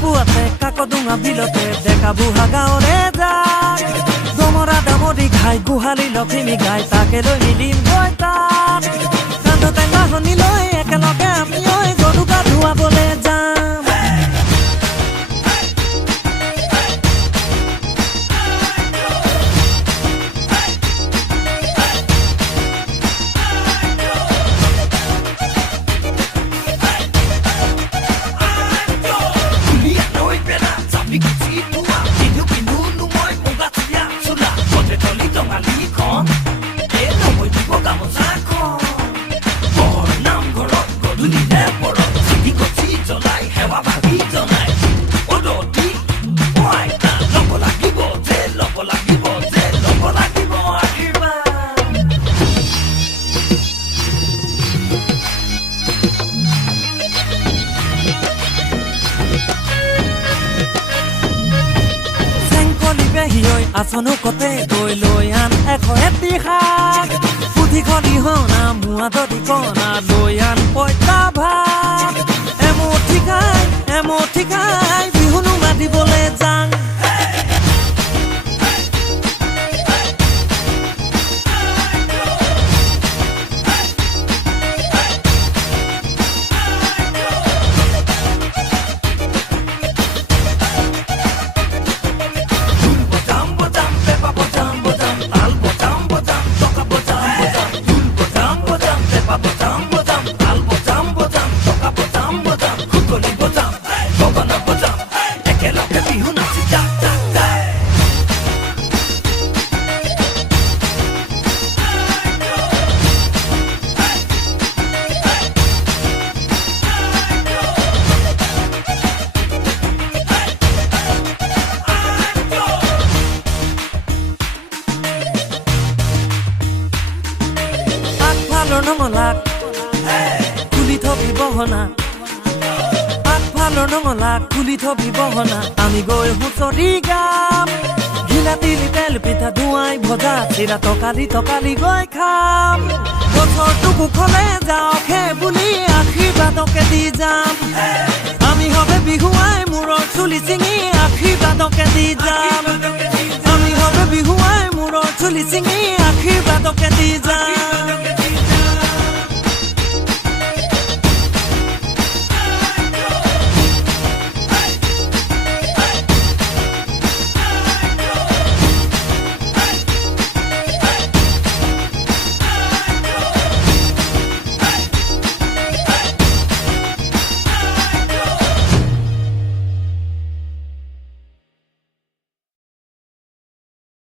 পুৱাতে কাকডোঙা বিলতে ডেকা বুঢ়া গাঁৱৰে যায় দমৰা দামৰি ঘাই গোহালি লখিমী গাই তাকে লৈ মিলিম গৈ তাত কান্ধতে নাহনি লৈ একেলগে আমি গৰু গা ধুৱাবলৈ যাম আসনো কতে গৈ লৈ আন এটি শাক পুথি খলি হনা মুৱা দদি কনা লৈ আন পইতা ভাত এমুঠি খাই বিহুনো মাতিবলৈ যাং নঙলাক খুলি থবি বহনা আগফালৰ নঙলাক খুলি থবি বহনা আমি গৈ হুঁচৰি গাম ঘিলা তিলি তেল পিঠা ধুৱাই ভজা চিৰা তকালি গৈ খাম বছৰটো কুশলে যাওক হে বুলি আশীৰ্বাদকে দি যাম আমি হবে বিহুৱাই মূৰৰ চুলি চিঙি আশীৰ্বাদকে দি যাম আমি হবে বিহুৱাই মূৰৰ চুলি চিঙি আশীৰ্বাদ